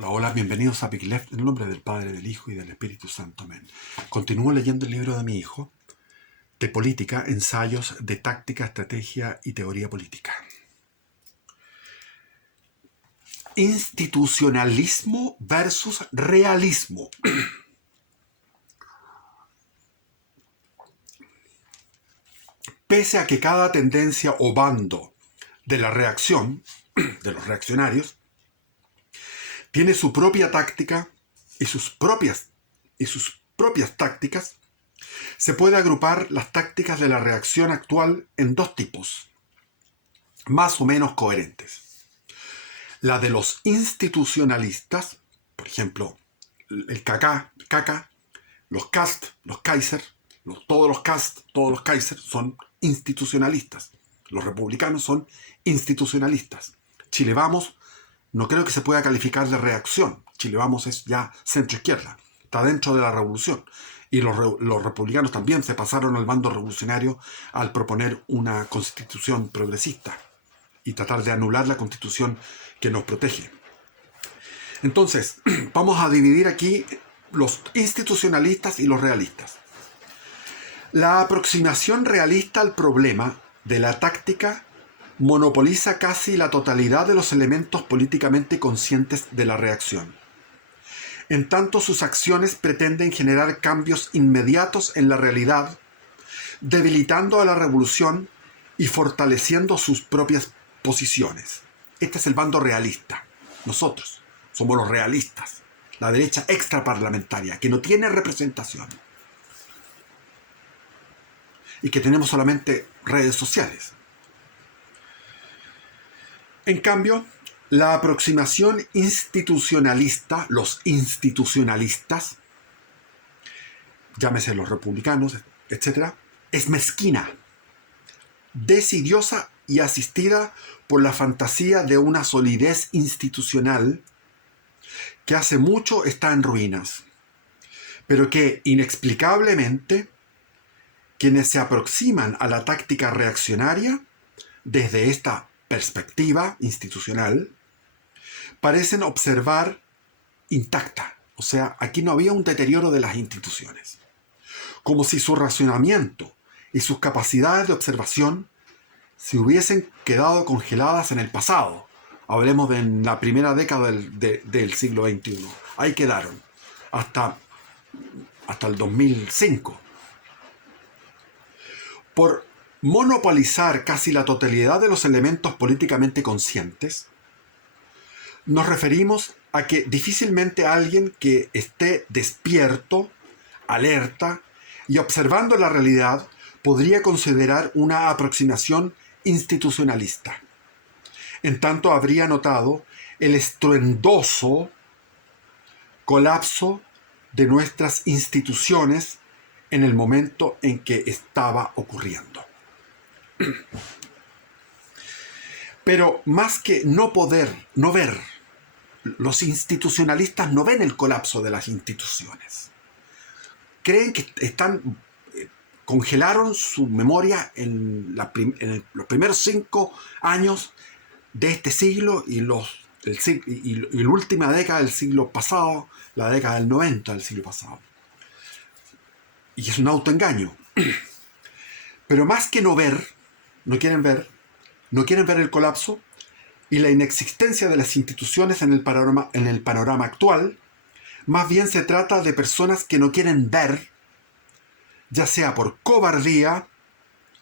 Hola, hola, bienvenidos a Big Left, en el nombre del Padre, del Hijo y del Espíritu Santo. Amén. Continúo leyendo el libro de mi hijo, de política, ensayos de táctica, estrategia y teoría política. Institucionalismo versus realismo. Pese a que cada tendencia o bando de la reacción, de los reaccionarios, tiene su propia táctica y sus propias tácticas, se puede agrupar las tácticas de la reacción actual en dos tipos, más o menos coherentes. La de los institucionalistas, por ejemplo, el Caca, los Cast, los Kaiser, todos los Kaiser son institucionalistas. Los republicanos son institucionalistas. Chile Vamos no creo que se pueda calificar de reacción. Chile Vamos es ya centro-izquierda, está dentro de la revolución. Y los republicanos también se pasaron al bando revolucionario al proponer una constitución progresista y tratar de anular la constitución que nos protege. Entonces, vamos a dividir aquí los institucionalistas y los realistas. La aproximación realista al problema de la táctica monopoliza casi la totalidad de los elementos políticamente conscientes de la reacción. En tanto, sus acciones pretenden generar cambios inmediatos en la realidad, debilitando a la revolución y fortaleciendo sus propias posiciones. Este es el bando realista. Nosotros somos los realistas, la derecha extraparlamentaria, que no tiene representación y que tenemos solamente redes sociales. En cambio, la aproximación institucionalista, los institucionalistas, llámese los republicanos, etc., es mezquina, desidiosa y asistida por la fantasía de una solidez institucional que hace mucho está en ruinas, pero que inexplicablemente quienes se aproximan a la táctica reaccionaria desde esta perspectiva institucional parecen observar intacta. O sea, aquí no había un deterioro de las instituciones. Como si su razonamiento y sus capacidades de observación se hubiesen quedado congeladas en el pasado. Hablemos de la primera década del siglo XXI. Ahí quedaron. Hasta el 2005. Por monopolizar casi la totalidad de los elementos políticamente conscientes, nos referimos a que difícilmente alguien que esté despierto, alerta y observando la realidad podría considerar una aproximación institucionalista. En tanto, habría notado el estruendoso colapso de nuestras instituciones en el momento en que estaba ocurriendo. Pero más que no ver, los institucionalistas no ven el colapso de las instituciones. Creen que congelaron su memoria en los primeros 5 años de este siglo y la última década del siglo pasado, la década del 90 del siglo pasado. Y es un autoengaño. Pero más que no quieren ver el colapso y la inexistencia de las instituciones en el panorama actual. Más bien se trata de personas que no quieren ver, ya sea por cobardía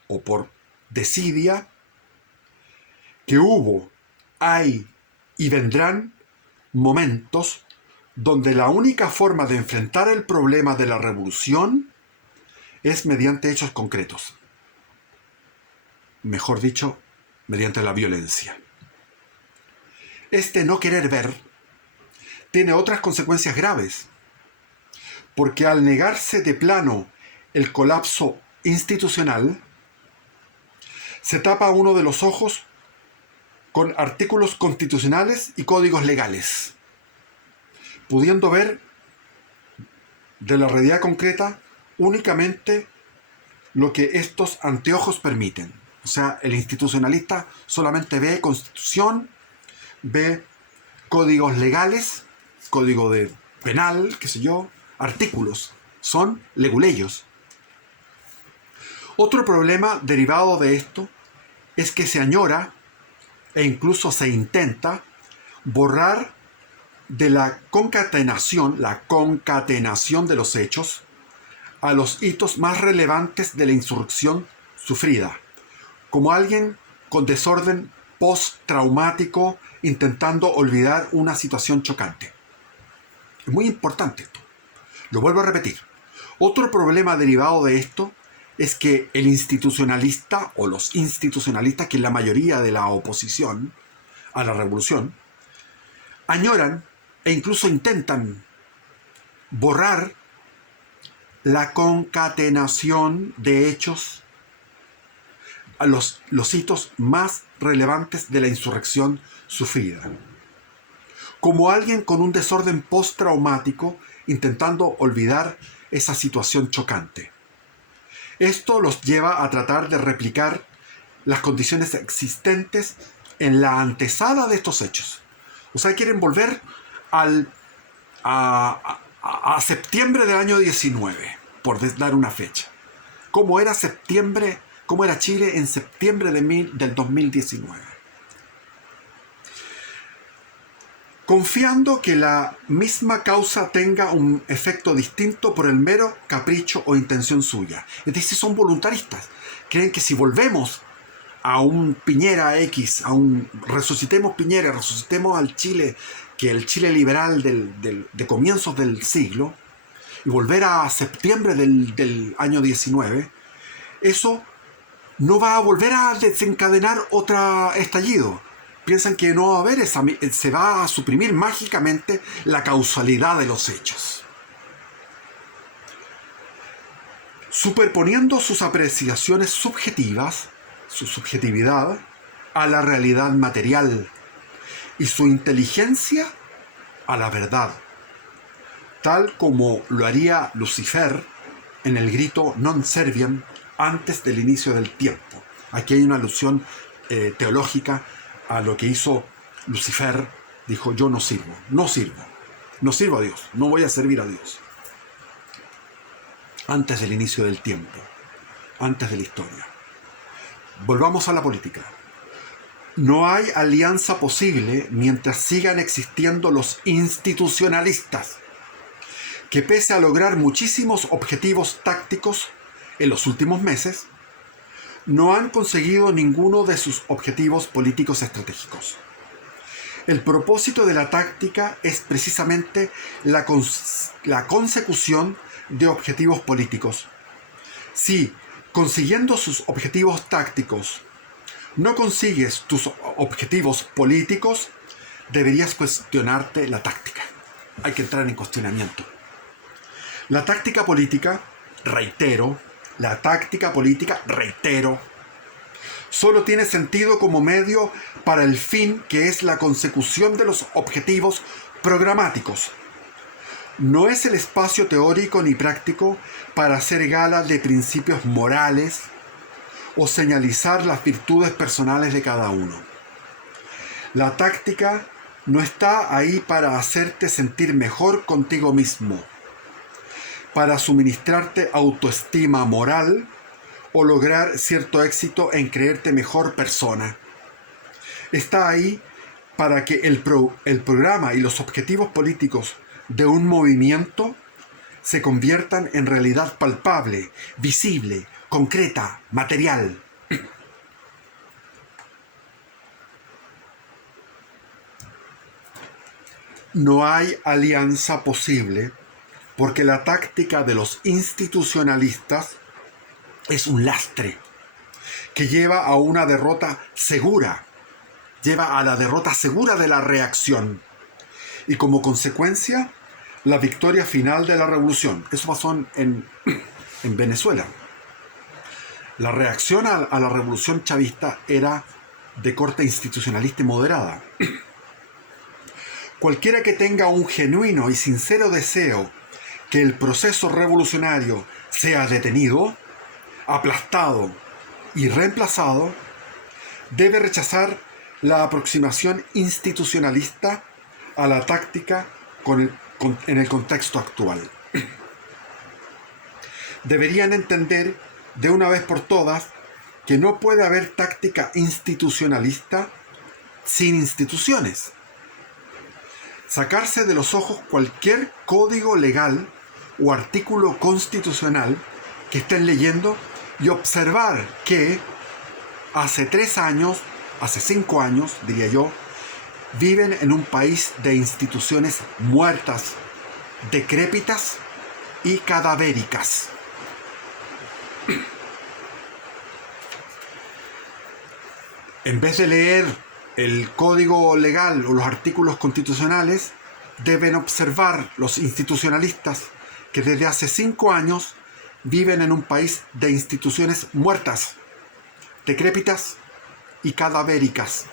o por desidia, que hubo, hay y vendrán momentos donde la única forma de enfrentar el problema de la revolución es mediante hechos concretos. Mejor dicho, mediante la violencia. Este no querer ver tiene otras consecuencias graves, porque al negarse de plano el colapso institucional, se tapa uno de los ojos con artículos constitucionales y códigos legales, pudiendo ver de la realidad concreta únicamente lo que estos anteojos permiten. O sea, el institucionalista solamente ve constitución, ve códigos legales código de penal, qué sé yo, artículos. Son leguleyos. Otro problema derivado de esto es que se añora e incluso se intenta borrar de la concatenación de los hechos a los hitos más relevantes de la insurrección sufrida, como alguien con desorden postraumático intentando olvidar una situación chocante. Es muy importante esto. Lo vuelvo a repetir. Otro problema derivado de esto es que el institucionalista o los institucionalistas, que es la mayoría de la oposición a la revolución, añoran e incluso intentan borrar la concatenación de hechos a los hitos más relevantes de la insurrección sufrida. Como alguien con un desorden postraumático intentando olvidar esa situación chocante. Esto los lleva a tratar de replicar las condiciones existentes en la antesala de estos hechos. O sea, quieren volver a septiembre del año 19, por dar una fecha. ¿Cómo era septiembre? ¿Cómo era Chile en septiembre del 2019? Confiando que la misma causa tenga un efecto distinto por el mero capricho o intención suya. Es decir, son voluntaristas. Creen que si volvemos a un Piñera X, resucitemos Piñera, resucitemos al Chile, que el Chile liberal de comienzos del siglo, y volver a septiembre del año 19, eso no va a volver a desencadenar otro estallido. Piensan que no va a haber se va a suprimir mágicamente la causalidad de los hechos. Superponiendo sus apreciaciones subjetivas, su subjetividad, a la realidad material y su inteligencia a la verdad, tal como lo haría Lucifer en el grito non serviam antes del inicio del tiempo. Aquí hay una alusión teológica a lo que hizo Lucifer. Dijo: yo no sirvo a Dios, no voy a servir a Dios. Antes del inicio del tiempo, antes de la historia. Volvamos a la política. No hay alianza posible mientras sigan existiendo los institucionalistas, que pese a lograr muchísimos objetivos tácticos en los últimos meses, no han conseguido ninguno de sus objetivos políticos estratégicos. El propósito de la táctica es precisamente la consecución de objetivos políticos. Si, consiguiendo sus objetivos tácticos, no consigues tus objetivos políticos, deberías cuestionarte la táctica. Hay que entrar en cuestionamiento. La táctica política, reitero, solo tiene sentido como medio para el fin que es la consecución de los objetivos programáticos. No es el espacio teórico ni práctico para hacer gala de principios morales o señalizar las virtudes personales de cada uno. La táctica no está ahí para hacerte sentir mejor contigo mismo, para suministrarte autoestima moral o lograr cierto éxito en creerte mejor persona. Está ahí para que el programa y los objetivos políticos de un movimiento se conviertan en realidad palpable, visible, concreta, material. No hay alianza posible porque la táctica de los institucionalistas es un lastre que lleva a una derrota segura, lleva a la derrota segura de la reacción y como consecuencia la victoria final de la revolución. Eso pasó en Venezuela. La reacción a la revolución chavista era de corte institucionalista y moderada. Cualquiera que tenga un genuino y sincero deseo que el proceso revolucionario sea detenido, aplastado y reemplazado, debe rechazar la aproximación institucionalista a la táctica en el contexto actual. Deberían entender de una vez por todas que no puede haber táctica institucionalista sin instituciones. Sacarse de los ojos cualquier código legal o artículo constitucional que estén leyendo y observar que hace 3 años, hace 5 años, diría yo, viven en un país de instituciones muertas, decrépitas y cadavéricas. En vez de leer el código legal o los artículos constitucionales, deben observar los institucionalistas que desde hace 5 años viven en un país de instituciones muertas, decrépitas y cadavéricas.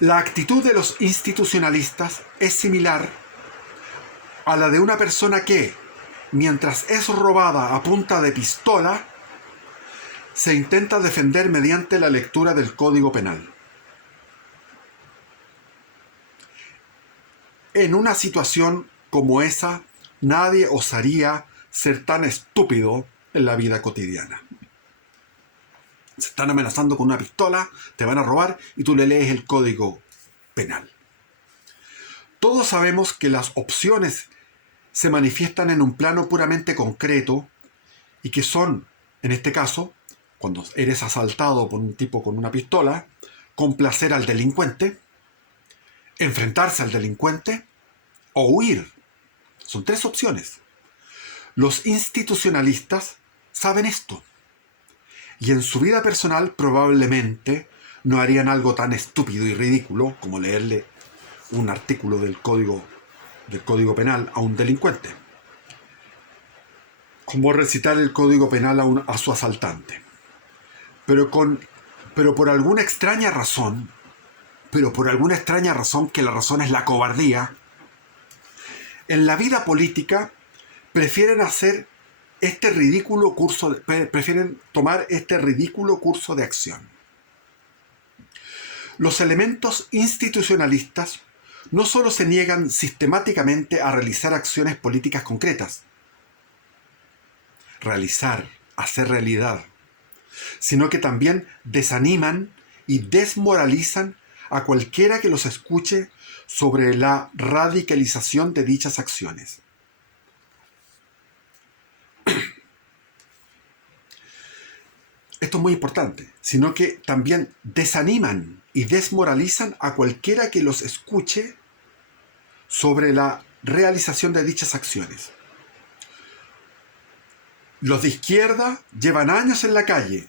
La actitud de los institucionalistas es similar a la de una persona que, mientras es robada a punta de pistola, se intenta defender mediante la lectura del Código Penal. En una situación como esa, nadie osaría ser tan estúpido en la vida cotidiana. Se están amenazando con una pistola, te van a robar y tú le lees el Código Penal. Todos sabemos que las opciones se manifiestan en un plano puramente concreto y que son, en este caso, cuando eres asaltado por un tipo con una pistola, complacer al delincuente, enfrentarse al delincuente o huir. Son 3 opciones. Los institucionalistas saben esto y en su vida personal probablemente no harían algo tan estúpido y ridículo como leerle un artículo del Código Penal a un delincuente, como recitar el Código Penal a su asaltante. Pero por alguna extraña razón, que la razón es la cobardía, en la vida política prefieren tomar este ridículo curso de acción. Los elementos institucionalistas no solo se niegan sistemáticamente a realizar acciones políticas concretas, hacer realidad, sino que también desaniman y desmoralizan a cualquiera que los escuche sobre la radicalización de dichas acciones. Esto es muy importante, sino que también desaniman y desmoralizan a cualquiera que los escuche sobre la realización de dichas acciones. Los de izquierda llevan años en la calle.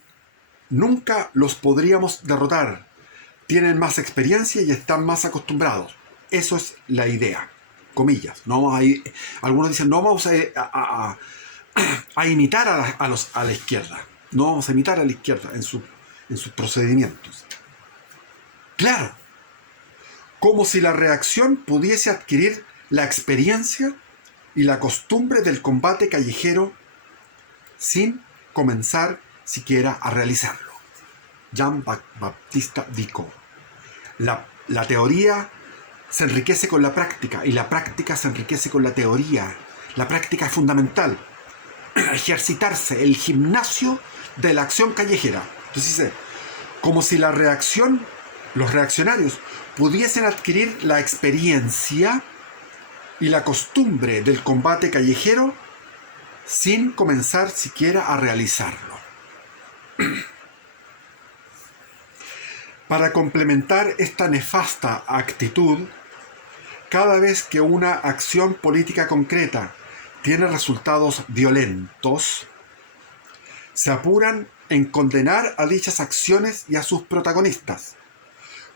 Nunca los podríamos derrotar. Tienen más experiencia y están más acostumbrados. Eso es la idea. Comillas. Algunos dicen, no vamos a imitar a la izquierda. No vamos a imitar a la izquierda en sus procedimientos. Claro. Como si la reacción pudiese adquirir la experiencia y la costumbre del combate callejero sin comenzar siquiera a realizarlo. Jean-Baptiste Vico. La teoría se enriquece con la práctica y la práctica se enriquece con la teoría. La práctica es fundamental. Ejercitarse, el gimnasio de la acción callejera. Entonces dice, como si los reaccionarios pudiesen adquirir la experiencia y la costumbre del combate callejero sin comenzar siquiera a realizarlo. Para complementar esta nefasta actitud, cada vez que una acción política concreta tiene resultados violentos, se apuran en condenar a dichas acciones y a sus protagonistas.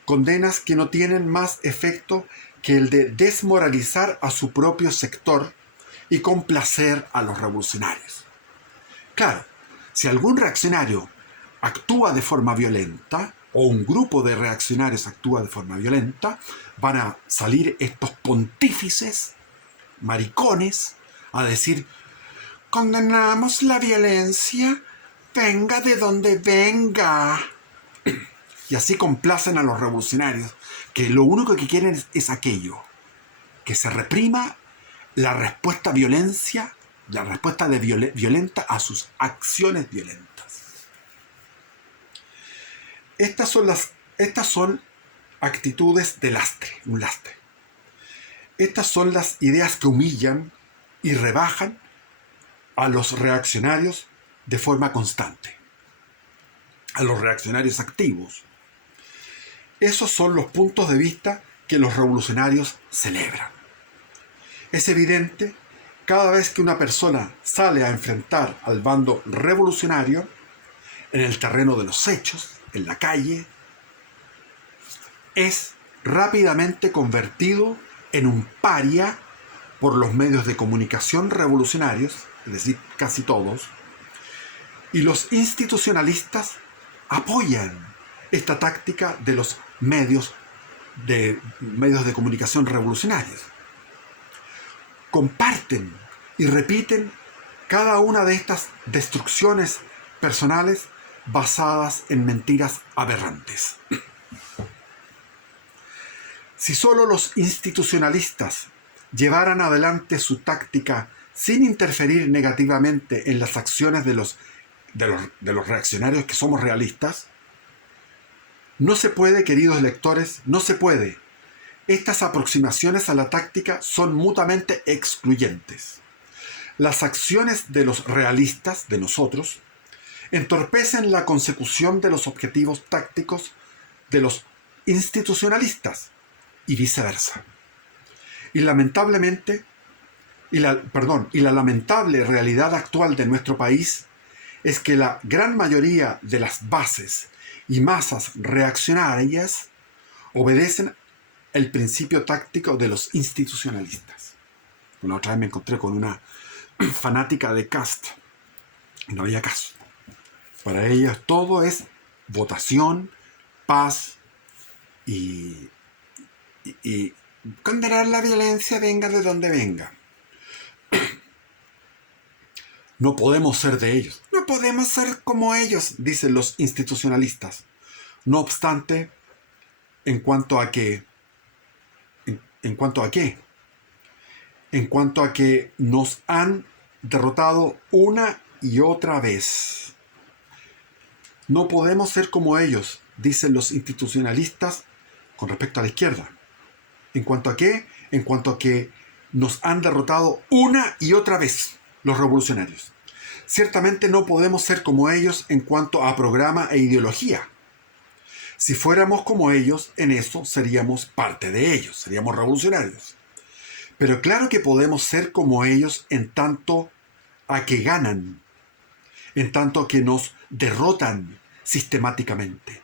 Condenas que no tienen más efecto que el de desmoralizar a su propio sector y complacer a los revolucionarios. Claro, si algún reaccionario actúa de forma violenta, o un grupo de reaccionarios actúa de forma violenta, van a salir estos pontífices, maricones, a decir, condenamos la violencia, venga de donde venga. Y así complacen a los revolucionarios. que lo único que quieren es aquello, que se reprima la respuesta violenta a sus acciones violentas. Estas son actitudes de lastre, un lastre. Estas son las ideas que humillan y rebajan a los reaccionarios de forma constante, a los reaccionarios activos. Esos son los puntos de vista que los revolucionarios celebran. Es evidente, cada vez que una persona sale a enfrentar al bando revolucionario, en el terreno de los hechos, en la calle, es rápidamente convertido en un paria por los medios de comunicación revolucionarios, es decir, casi todos, y los institucionalistas apoyan esta táctica de los medios de comunicación revolucionarios. Comparten y repiten cada una de estas destrucciones personales basadas en mentiras aberrantes. Si solo los institucionalistas llevaran adelante su táctica sin interferir negativamente en las acciones de los reaccionarios que somos realistas, no se puede, queridos lectores, no se puede. Estas aproximaciones a la táctica son mutuamente excluyentes. Las acciones de los realistas, de nosotros, entorpecen la consecución de los objetivos tácticos de los institucionalistas y viceversa. Y la lamentable realidad actual de nuestro país es que la gran mayoría de las bases y masas reaccionarias obedecen el principio táctico de los institucionalistas. Una otra vez me encontré con una fanática de Kast. No había caso. Para ellos todo es votación, paz y condenar la violencia venga de donde venga. No podemos ser de ellos. No podemos ser como ellos, dicen los institucionalistas. No obstante, ¿en cuanto a qué? ¿En cuanto a qué? En cuanto a que nos han derrotado una y otra vez. No podemos ser como ellos, dicen los institucionalistas con respecto a la izquierda. ¿En cuanto a qué? En cuanto a que nos han derrotado una y otra vez los revolucionarios. Ciertamente no podemos ser como ellos en cuanto a programa e ideología. Si fuéramos como ellos, en eso seríamos parte de ellos, seríamos revolucionarios. Pero claro que podemos ser como ellos en tanto a que ganan, en tanto a que nos derrotan sistemáticamente,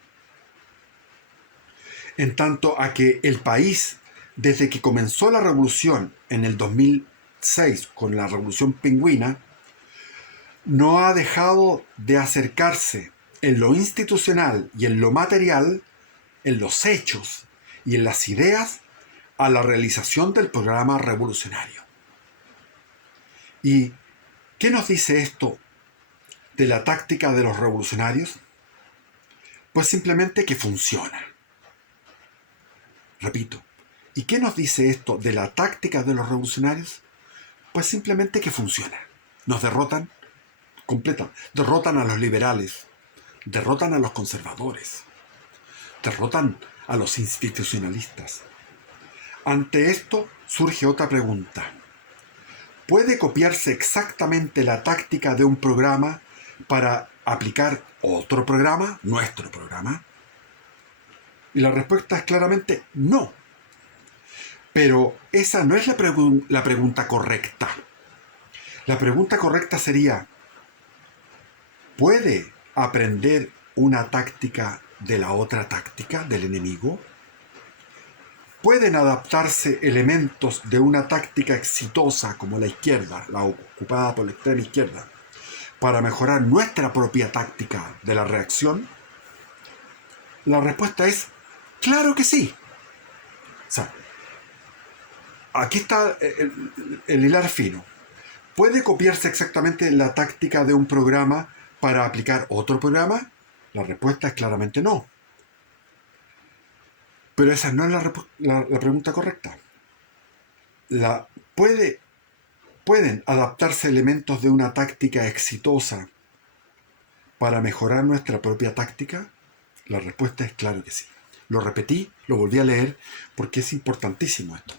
en tanto a que el país, desde que comenzó la revolución en el 2006 con la revolución pingüina, no ha dejado de acercarse en lo institucional y en lo material, en los hechos y en las ideas, a la realización del programa revolucionario. ¿Y qué nos dice esto de la táctica de los revolucionarios? Pues simplemente que funciona. Repito, ¿y qué nos dice esto de la táctica de los revolucionarios? Pues simplemente que funciona. Nos derrotan completamente. Derrotan a los liberales, derrotan a los conservadores, derrotan a los institucionalistas. Ante esto surge otra pregunta. ¿Puede copiarse exactamente la táctica de un programa para aplicar otro programa, nuestro programa? Y la respuesta es claramente no. Pero esa no es la pregunta correcta. La pregunta correcta sería, ¿puede aprender una táctica de la otra táctica del enemigo? ¿Pueden adaptarse elementos de una táctica exitosa como la izquierda, la ocupada por la extrema izquierda, para mejorar nuestra propia táctica de la reacción? La respuesta es claro que sí. O sea, aquí está el hilar fino. ¿Puede copiarse exactamente la táctica de un programa para aplicar otro programa? La respuesta es claramente no. Pero esa no es la pregunta correcta. ¿Pueden adaptarse elementos de una táctica exitosa para mejorar nuestra propia táctica? La respuesta es claro que sí. Lo repetí, lo volví a leer porque es importantísimo esto.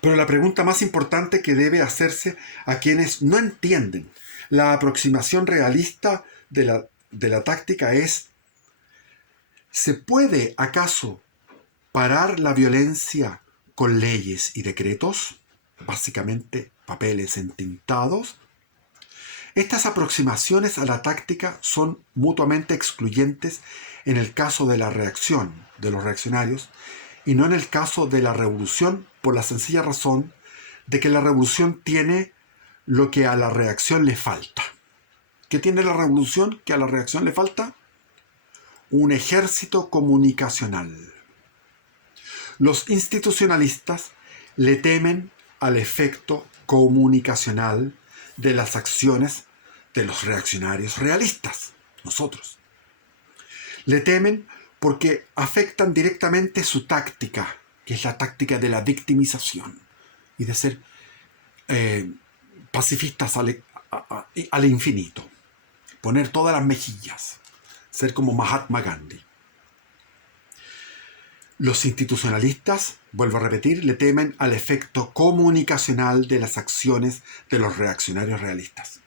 Pero la pregunta más importante que debe hacerse a quienes no entienden la aproximación realista de la táctica es: ¿se puede acaso parar la violencia con leyes y decretos? Básicamente papeles entintados. Estas aproximaciones a la táctica son mutuamente excluyentes en el caso de la reacción, de los reaccionarios, y no en el caso de la revolución, por la sencilla razón de que la revolución tiene lo que a la reacción le falta. ¿Qué tiene la revolución que a la reacción le falta? Un ejército comunicacional. Los institucionalistas le temen al efecto comunicacional de las acciones de los reaccionarios realistas, nosotros. Le temen porque afectan directamente su táctica, que es la táctica de la victimización y de ser pacifistas al infinito, poner todas las mejillas, ser como Mahatma Gandhi. Los institucionalistas, vuelvo a repetir, le temen al efecto comunicacional de las acciones de los reaccionarios realistas.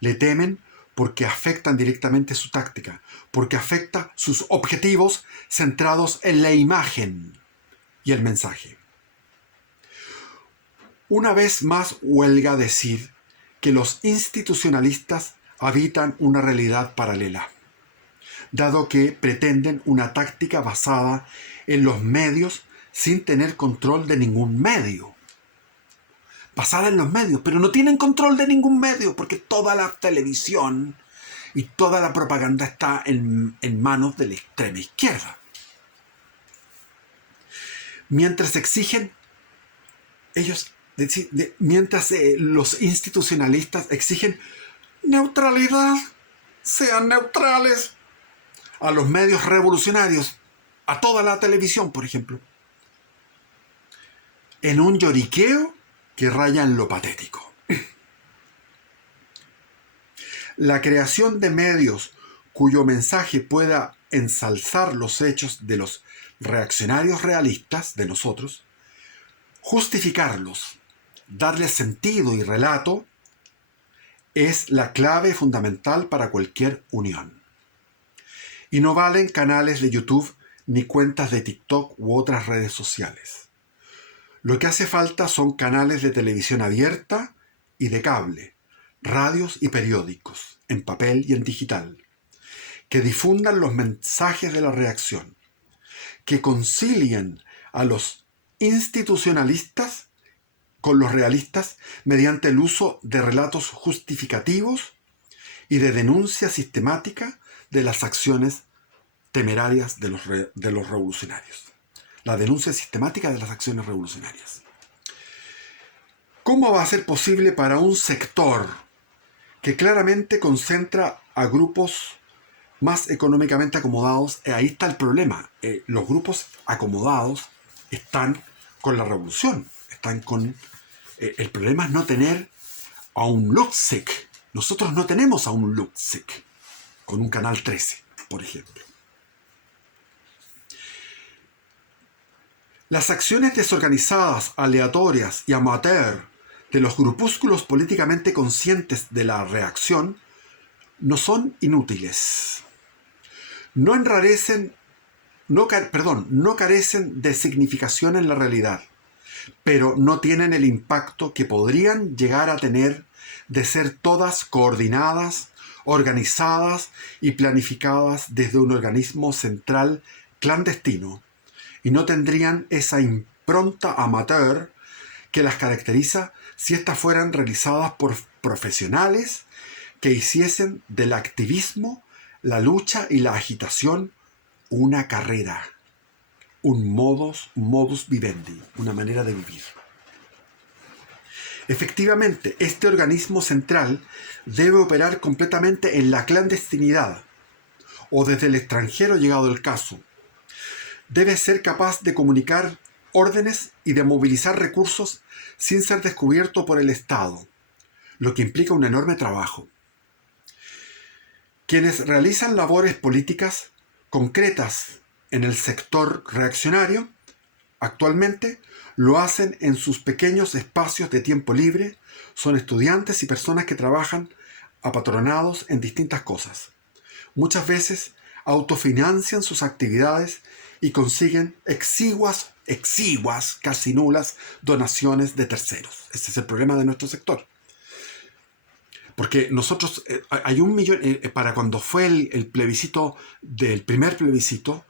Le temen porque afectan directamente su táctica, porque afecta sus objetivos centrados en la imagen y el mensaje. Una vez más huelga decir que los institucionalistas habitan una realidad paralela, dado que pretenden una táctica basada en los medios sin tener control de ningún medio. Basada en los medios, pero no tienen control de ningún medio, porque toda la televisión y toda la propaganda está en manos de la extrema izquierda. Mientras exigen, mientras los institucionalistas exigen neutralidad, sean neutrales a los medios revolucionarios, a toda la televisión, por ejemplo, en un lloriqueo que raya en lo patético. La creación de medios cuyo mensaje pueda ensalzar los hechos de los reaccionarios realistas, de nosotros, justificarlos, darles sentido y relato, es la clave fundamental para cualquier unión. Y no valen canales de YouTube ni cuentas de TikTok u otras redes sociales. Lo que hace falta son canales de televisión abierta y de cable, radios y periódicos, en papel y en digital, que difundan los mensajes de la reacción, que concilien a los institucionalistas con los realistas mediante el uso de relatos justificativos y de denuncia sistemática de las acciones temerarias de los revolucionarios. La denuncia sistemática de las acciones revolucionarias. ¿Cómo va a ser posible para un sector que claramente concentra a grupos más económicamente acomodados? Ahí está el problema. Los grupos acomodados están con la revolución. Están con... el problema es no tener a un Lutzig. Nosotros no tenemos a un Lutzig con un canal 13, por ejemplo. Las acciones desorganizadas, aleatorias y amateur de los grupúsculos políticamente conscientes de la reacción no son inútiles. No carecen de significación en la realidad, pero no tienen el impacto que podrían llegar a tener de ser todas coordinadas, organizadas y planificadas desde un organismo central clandestino, y no tendrían esa impronta amateur que las caracteriza si éstas fueran realizadas por profesionales que hiciesen del activismo, la lucha y la agitación una carrera, un modus vivendi, una manera de vivir. Efectivamente, este organismo central debe operar completamente en la clandestinidad o desde el extranjero llegado el caso, debe ser capaz de comunicar órdenes y de movilizar recursos sin ser descubierto por el Estado, lo que implica un enorme trabajo. Quienes realizan labores políticas concretas en el sector reaccionario actualmente lo hacen en sus pequeños espacios de tiempo libre, son estudiantes y personas que trabajan apatronados en distintas cosas. Muchas veces autofinancian sus actividades y consiguen exiguas, casi nulas, donaciones de terceros. Ese es el problema de nuestro sector. Porque nosotros, hay 1 millón, para cuando fue el plebiscito, del primer plebiscito,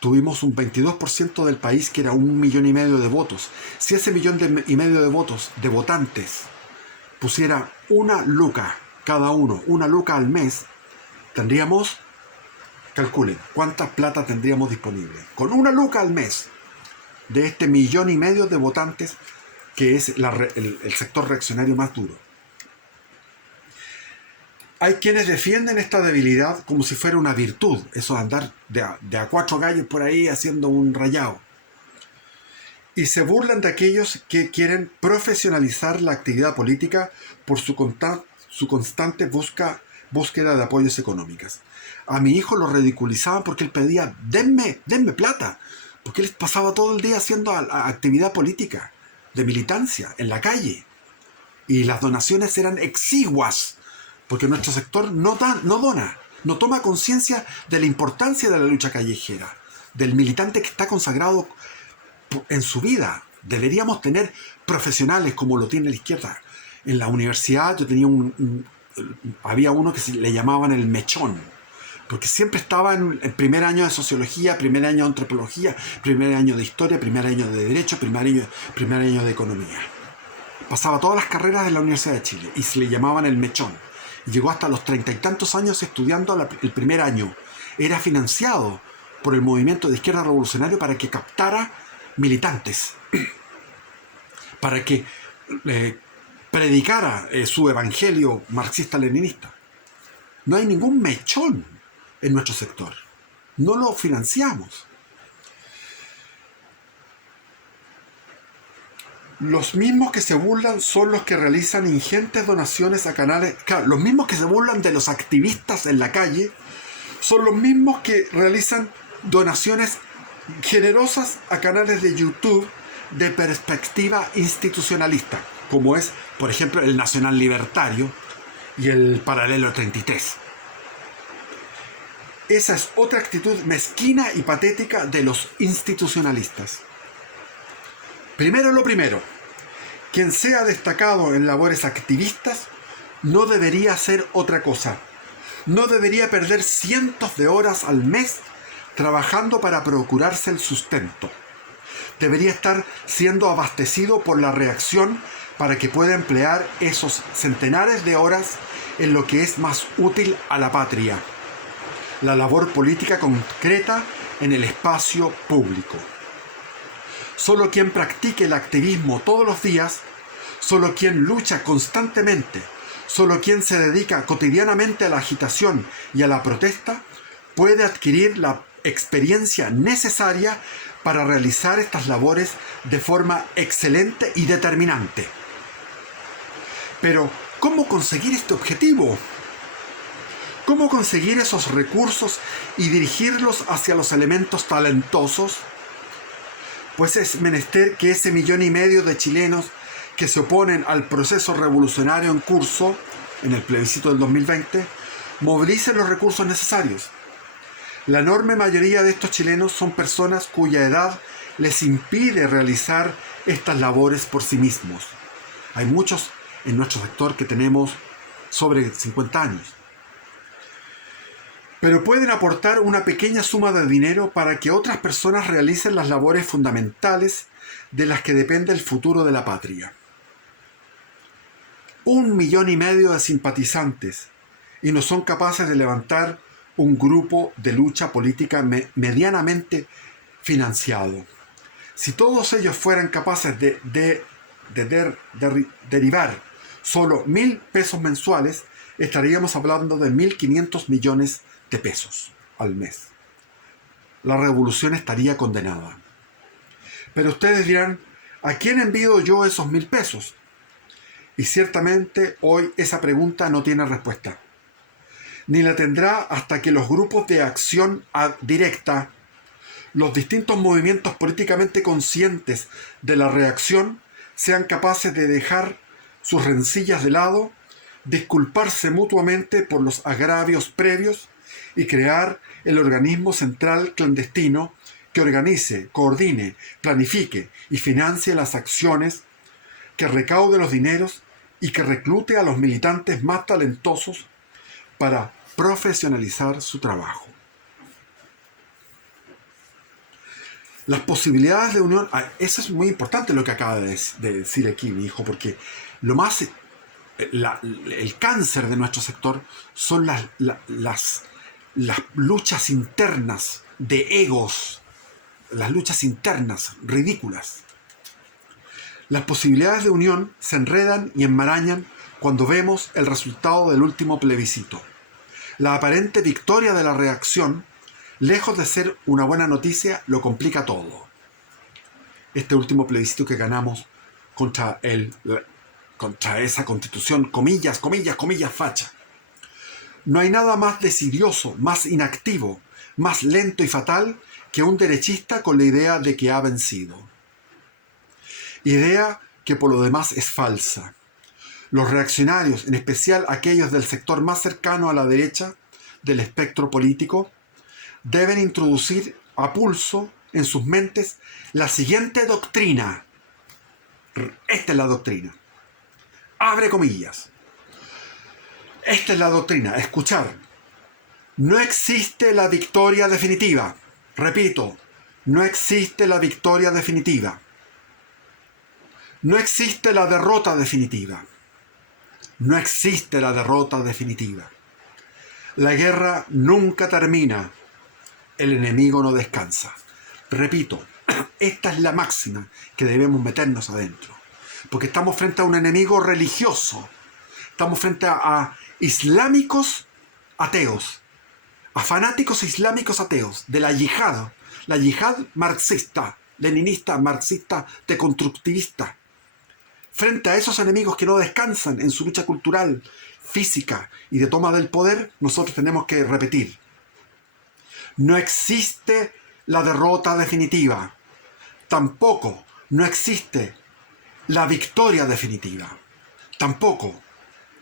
tuvimos un 22% del país que era 1,5 millones de votos. Si ese 1,5 millones de votos, de votantes, pusiera 1 luca cada uno, 1 luca al mes, tendríamos, calculen, ¿cuánta plata tendríamos disponible? Con 1 luca al mes de este 1,5 millones de votantes, que es el sector reaccionario más duro. Hay quienes defienden esta debilidad como si fuera una virtud, eso de andar de a 4 gallos por ahí haciendo un rayado. Y se burlan de aquellos que quieren profesionalizar la actividad política por su constante búsqueda de apoyos económicos. A mi hijo lo ridiculizaban porque él pedía, denme plata, porque él pasaba todo el día haciendo actividad política, de militancia, en la calle. Y las donaciones eran exiguas, porque nuestro sector no dona, no toma conciencia de la importancia de la lucha callejera, del militante que está consagrado en su vida. Deberíamos tener profesionales como lo tiene la izquierda. En la universidad yo tenía había uno que le llamaban el mechón, porque siempre estaba en el primer año de sociología, primer año de antropología, primer año de historia, primer año de derecho, primer año de economía. Pasaba todas las carreras de la Universidad de Chile y se le llamaban el mechón. Llegó hasta los 30 y tantos años estudiando el primer año. Era financiado por el movimiento de izquierda revolucionario para que captara militantes, para que predicara su evangelio marxista-leninista. No hay ningún mechón en nuestro sector. No lo financiamos. Los mismos que se burlan son los que realizan ingentes donaciones a canales. Claro, los mismos que se burlan de los activistas en la calle son los mismos que realizan donaciones generosas a canales de YouTube de perspectiva institucionalista, como es, por ejemplo, el Nacional Libertario y el Paralelo 33. Esa es otra actitud mezquina y patética de los institucionalistas. Primero lo primero, quien sea destacado en labores activistas no debería hacer otra cosa. No debería perder cientos de horas al mes trabajando para procurarse el sustento. Debería estar siendo abastecido por la reacción para que pueda emplear esos centenares de horas en lo que es más útil a la patria, la labor política concreta en el espacio público. Solo quien practique el activismo todos los días, solo quien lucha constantemente, solo quien se dedica cotidianamente a la agitación y a la protesta, puede adquirir la experiencia necesaria para realizar estas labores de forma excelente y determinante. Pero, ¿cómo conseguir este objetivo? ¿Cómo conseguir esos recursos y dirigirlos hacia los elementos talentosos? Pues es menester que ese 1,5 millones de chilenos que se oponen al proceso revolucionario en curso, en el plebiscito del 2020, movilicen los recursos necesarios. La enorme mayoría de estos chilenos son personas cuya edad les impide realizar estas labores por sí mismos. Hay muchos en nuestro sector que tenemos sobre 50 años. Pero pueden aportar una pequeña suma de dinero para que otras personas realicen las labores fundamentales de las que depende el futuro de la patria. 1,5 millones de simpatizantes y no son capaces de levantar un grupo de lucha política medianamente financiado. Si todos ellos fueran capaces de derivar solo 1,000 pesos mensuales, estaríamos hablando de 1,500 millones de pesos al mes. la revolución estaría condenada. Pero ustedes dirán, ¿a quién envío yo esos 1.000 pesos? Y ciertamente hoy esa pregunta no tiene respuesta. Ni la tendrá hasta que los grupos de acción directa, los distintos movimientos políticamente conscientes de la reacción, sean capaces de dejar sus rencillas de lado, disculparse mutuamente por los agravios previos y crear el organismo central clandestino que organice, coordine, planifique y financie las acciones, que recaude los dineros y que reclute a los militantes más talentosos para profesionalizar su trabajo. Las posibilidades de unión, eso es muy importante lo que acaba de decir aquí mi hijo, porque el cáncer de nuestro sector son las luchas internas de egos, las luchas internas ridículas. Las posibilidades de unión se enredan y enmarañan cuando vemos el resultado del último plebiscito. La aparente victoria de la reacción, lejos de ser una buena noticia, lo complica todo. Este último plebiscito que ganamos contra esa constitución, comillas, comillas, comillas, facha. No hay nada más desidioso, más inactivo, más lento y fatal que un derechista con la idea de que ha vencido. Idea que por lo demás es falsa. Los reaccionarios, en especial aquellos del sector más cercano a la derecha del espectro político, deben introducir a pulso en sus mentes la siguiente doctrina. Esta es la doctrina. Abre comillas. Esta es la doctrina. Escuchar. No existe la victoria definitiva. Repito, no existe la victoria definitiva. No existe la derrota definitiva. No existe la derrota definitiva. La guerra nunca termina. El enemigo no descansa. Repito, esta es la máxima que debemos meternos adentro. Porque estamos frente a un enemigo religioso. Estamos frente a islámicos ateos. A fanáticos islámicos ateos. De la yihad. La yihad marxista, leninista, marxista, deconstructivista. Frente a esos enemigos que no descansan en su lucha cultural, física y de toma del poder, nosotros tenemos que repetir. No existe la derrota definitiva. Tampoco no existe la victoria definitiva. Tampoco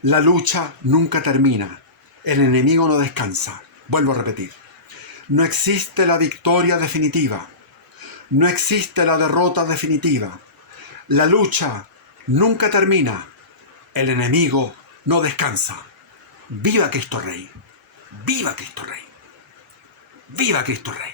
la lucha nunca termina. El enemigo no descansa. Vuelvo a repetir. No existe la victoria definitiva. No existe la derrota definitiva. La lucha nunca termina. El enemigo no descansa. ¡Viva Cristo Rey! ¡Viva Cristo Rey! ¡Viva Cristo Rey!